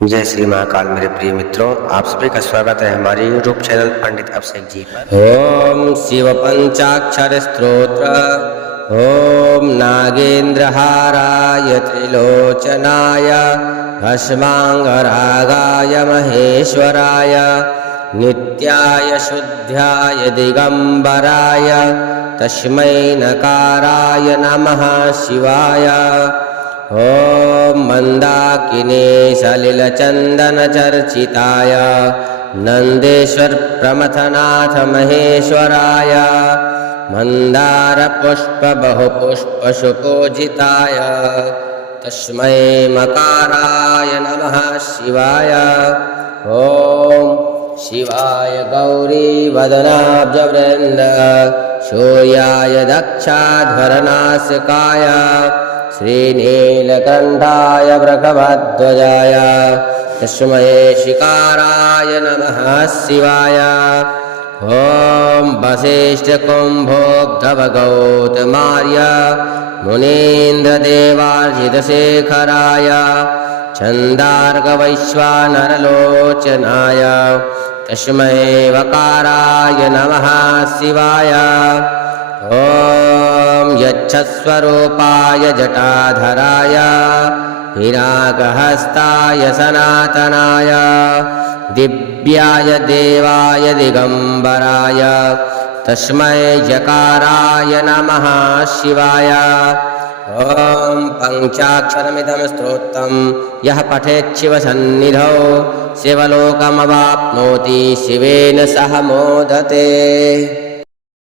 जय श्री महाकाल, मेरे प्रिय मित्रों। आप सभी का स्वागत है हमारे यूट्यूब चैनल पंडित अभिषेक जी ओम शिव पंचाक्षर स्त्रोत्र ओम नागेंद्रहाराय त्रिलोचनाय भस्मांगरागाय महेश्वराय, नित्याय शुद्ध्याय दिगंबराय तस्मै नकाराय नमः शिवाय। ॐ मन्दाकिने सलिलचन्दनचर्चिताय नन्देश्वरप्रमथनाथ महेश्वराय मन्दारपुष्पबहुपुष्पशुपूजिताय तस्मै मकाराय नमः शिवाय। ॐ शिवाय गौरीवदनाब्जवृन्द शूर्याय दक्षाध्वरनासिकाय श्रीनीलकण्ठाय वृषभध्वजाय तस्मै शिकाराय नमः शिवाय। ॐ वसिष्ठकुम्भोग्धवगौतमार्य मुनीन्द्रदेवार्जितशेखराय छन्दार्गवैश्वानरलोचनाय तस्मै वकाराय नमः शिवाय। ॐ यच्छस्वरूपाय जटाधराय हिरागहस्ताय सनातनाय दिव्याय देवाय दिगम्बराय तस्मै जकाराय नमः शिवाय। ॐ पञ्चाक्षरमिदं स्तोत्रं यः पठेच्छिवसन्निधौ शिवलोकमवाप्नोति शिवेन सह मोदते